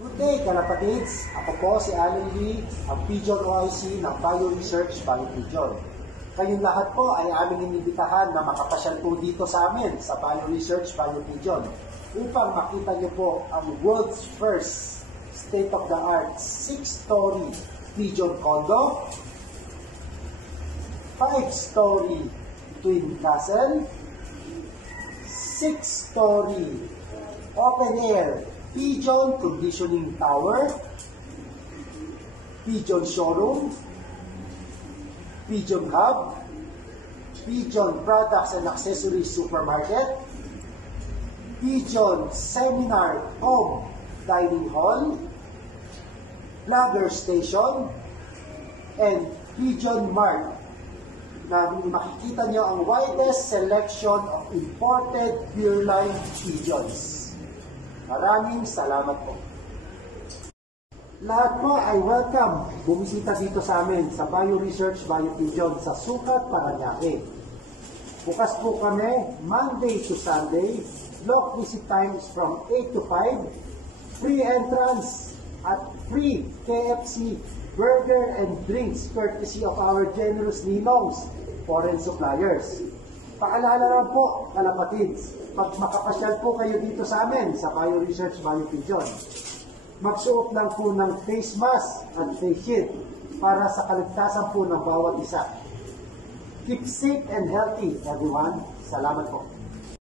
Good day, kalapatids! Ako po si Alan Lee, ang Pigeon OIC ng Bio Research Bio Pigeon. Kayong lahat po ay aming inibitahan na makapasyal po dito sa amin sa Bio Research Bio Pigeon upang makita niyo po ang world's first state-of-the-art 6-story pigeon condo, 5-story twin castle, 6-story open-air pigeon conditioning tower, pigeon showroom, pigeon hub, pigeon products and accessories supermarket, pigeon seminar home dining hall, vlogger station, and pigeon mart na makikita niyo ang widest selection of imported pure-line pigeons. Maraming salamat po. Lahat po ay welcome bumisita dito sa amin sa Bio Research Bio Pigeon sa Sukat, Parañaque. Bukas po kami Monday to Sunday, block visit times from 8 to 5, free entrance at free KFC burger and drinks courtesy of our generous ninongs, foreign suppliers. Paalala lang po, kalapatids, pag makapasyal po kayo dito sa amin sa Bio Research Bio Pigeon, magsuot lang po ng face mask at face shield para sa kaligtasan po ng bawat isa. Keep safe and healthy, everyone. Salamat po.